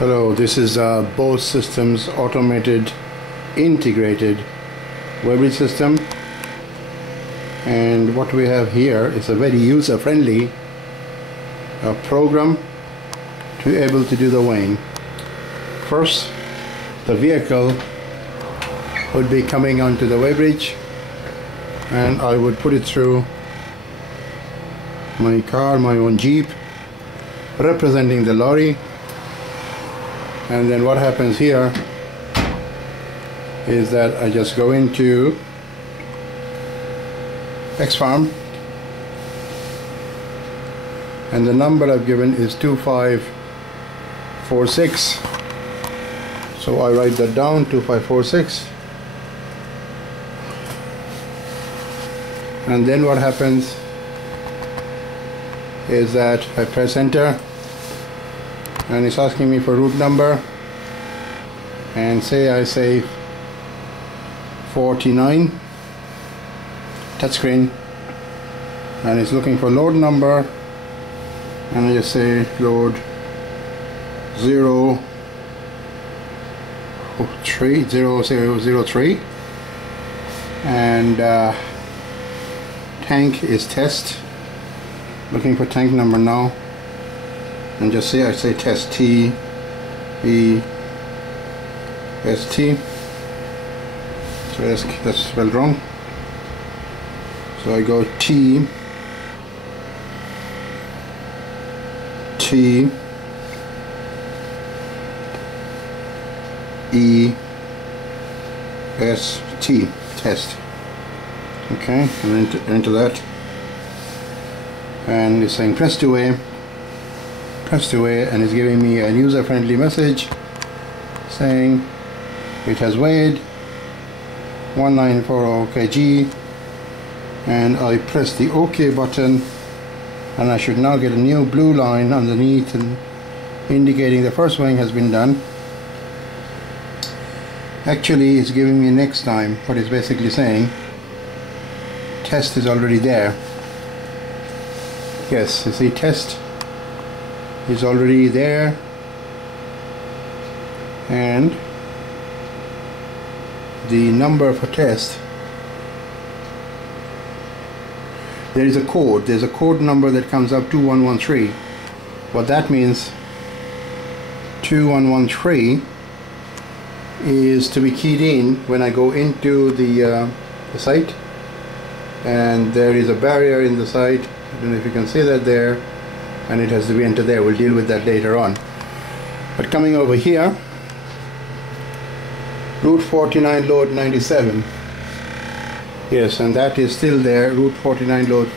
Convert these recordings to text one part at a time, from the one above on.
Hello, this is BOSE Systems automated integrated WEIGHBRIDGE system, and what we have here is a very user-friendly program to be able to do the weighing. First, the vehicle would be coming onto the WEIGHBRIDGE, and I would put it through my car, my own Jeep, representing the lorry. And then what happens here is that I just go into X-Farm, and the number I've given is 2546. So I write that down, 2546. And then what happens is that I press enter, and it's asking me for route number, and I say 49, touchscreen, and it's looking for load number, and I just say load 0003, and tank is test, looking for tank number now, and just I say test, T E S T. So that's spelled wrong. So I go T E S T, test. Okay, and enter that, and it's saying press to weigh, and it's giving me a user-friendly message saying it has weighed 1940 kg, and I press the OK button, and I should now get a new blue line underneath and indicating the first weighing has been done. Actually, it's giving me next time. What it's basically saying, test is already there. Yes, you see, test is already there, and the number for test, there's a code number that comes up, 2113. What that means, 2113 is to be keyed in when I go into the site, and there is a barrier in the site. I don't know if you can see that there, and it has to be entered there. We'll deal with that later on. But coming over here, route 49 load 97. Yes, and that is still there, route 49 load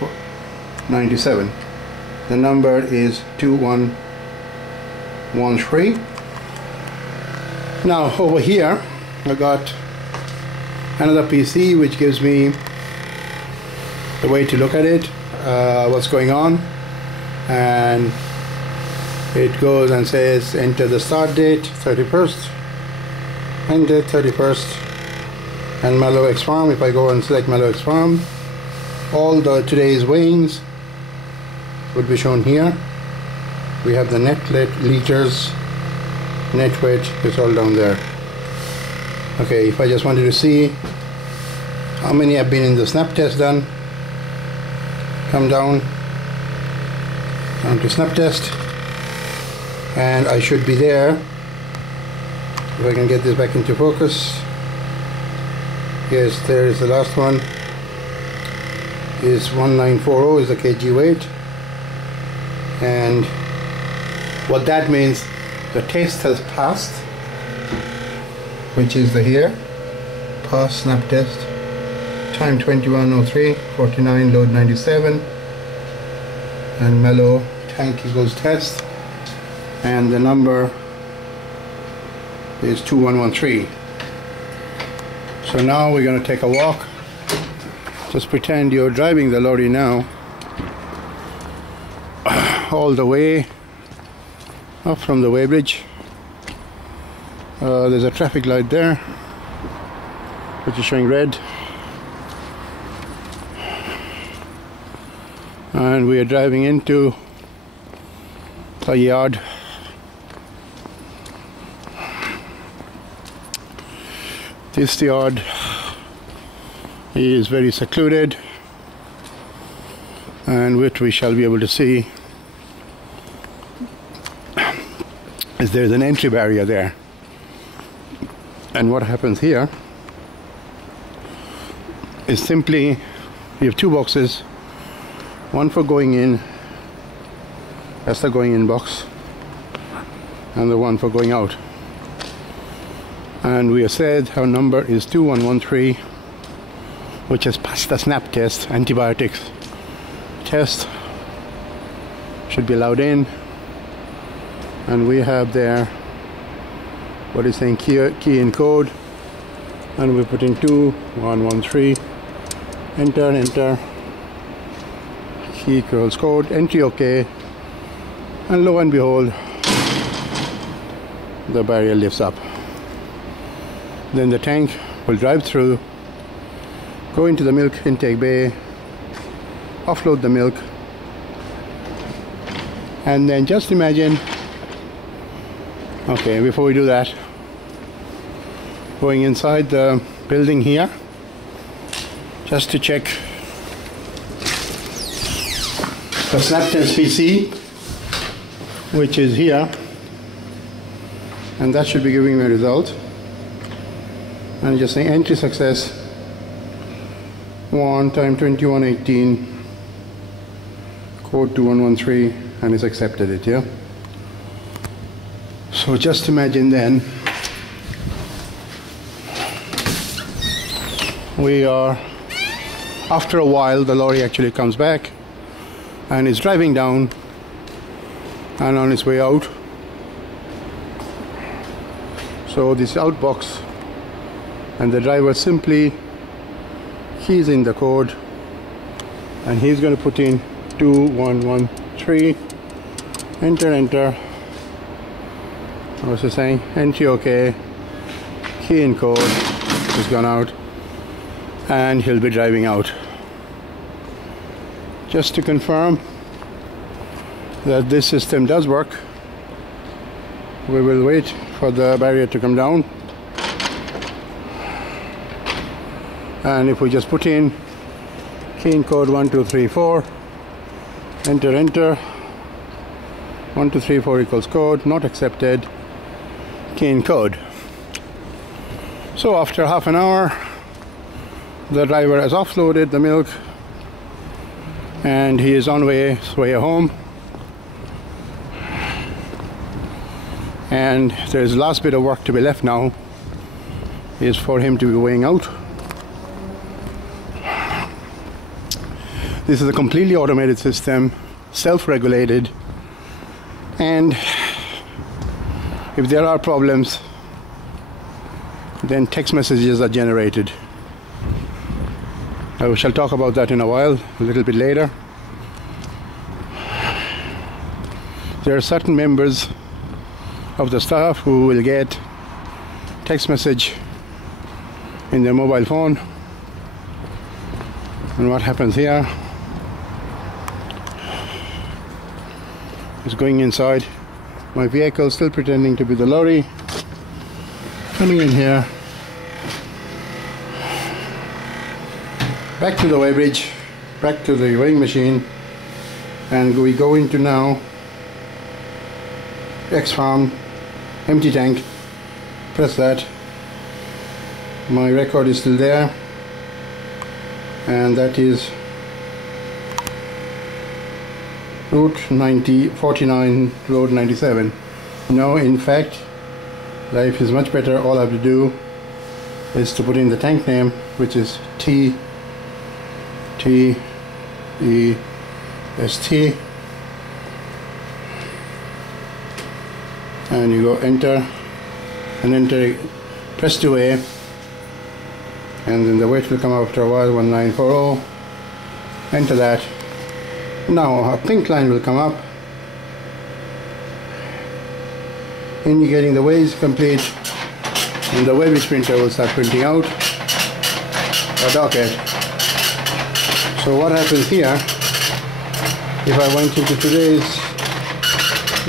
97. The number is 2113. Now over here I got another PC which gives me the way to look at it, what's going on, and it goes and says enter the start date 31st, enter 31st, and Mellow X Farm. If I go and select Mellow X Farm, all the today's weighings would be shown here. We have the net liters, net weight is all down there. Okay, if I just wanted to see how many have been in the snap test done, come down to snap test, and I should be there. If I can get this back into focus. Yes, there is the last one, is 1940 is the kg weight, and what that means, the test has passed, which is the here, pass snap test, time 21:03, 49 load 97, and mellow tank equals test, and the number is 2113. So now we're going to take a walk. Just pretend you're driving the lorry now, all the way up from the WEIGHBRIDGE. There's a traffic light there which is showing red, and we are driving into a yard This yard is very secluded, and what we shall be able to see is there's an entry barrier there. And what happens here is simply we have two boxes, one for going in, that's the going in box, and the one for going out. And we have said our number is 2113, which has passed the SNAP test, antibiotics test, should be allowed in. And we have there what is saying key in code, and we put in 2113, enter, key equals code, entry OK, and lo and behold, the barrier lifts up. Then the tank will drive through, go into the milk intake bay, offload the milk, and then just imagine, okay, before we do that, going inside the building here just to check the snap test PC, which is here, and that should be giving me a result. And just say entry success 1 times 2118, code 2113, and it's accepted it, yeah. So just imagine then we are, after a while the lorry actually comes back and is driving down, and on its way out, so this outbox, and the driver simply keys in the code, and he's going to put in 2113, enter, what's it saying, entry OK, key in code has gone out, and he'll be driving out. Just to confirm that this system does work, we will wait for the barrier to come down, and if we just put in key in code 1234, enter, 1234 equals code, not accepted, key in code. So after half an hour, the driver has offloaded the milk and he is on his way home, and there's the last bit of work to be left now is for him to be weighing out. This is a completely automated system, self-regulated, and if there are problems, then text messages are generated. I shall talk about that in a while, a little bit later. There are certain members of the staff who will get text message in their mobile phone, and what happens here is going inside my vehicle, still pretending to be the lorry, coming in here, back to the weighbridge, back to the weighing machine, and we go into now X farm, empty tank, press that, my record is still there, and that is route 49, road 97. Now in fact life is much better. All I have to do is to put in the tank name, which is TEST, and you go enter, and enter, press 2A, and then the weight will come after a while, 1940, enter that. Now a pink line will come up indicating the weigh is complete, and the weighbridge printer will start printing out a docket. So what happens here, if I went into today's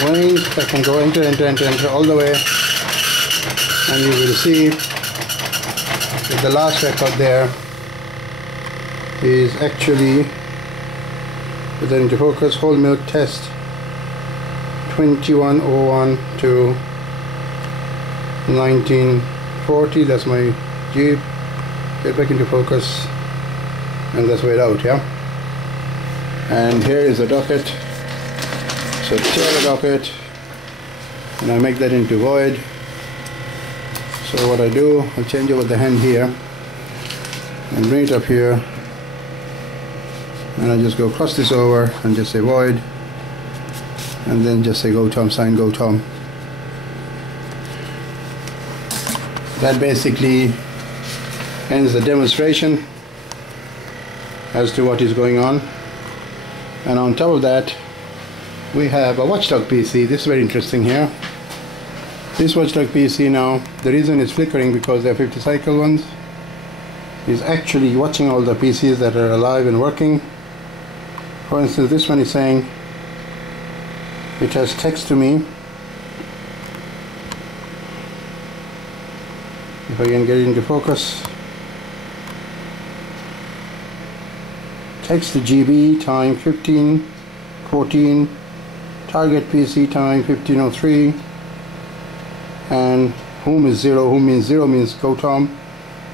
weighing, I can go enter all the way, and you will see the last record there is actually, put that into focus, whole milk test 2101 to 1940. That's my Jeep. Get back into focus, and let's wait out, yeah? And here is the docket. So tear the docket, and I make that into void. So what I do, I'll change over the hand here and bring it up here, and I just go cross this over and just say void, and then just say go Tom, sign go Tom. That basically ends the demonstration as to what is going on. And on top of that, we have a watchdog PC. This is very interesting here. This watchdog PC now, the reason it's flickering because they're 50 cycle ones, is actually watching all the PCs that are alive and working. For instance, this one is saying it has text to me. If I can get it into focus. Text to GB, time 15:14, target PC time 15:03, and whom is 0, whom means 0 means go Tom,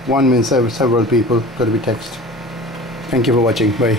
1 means several people, got to be text. Thank you for watching, bye.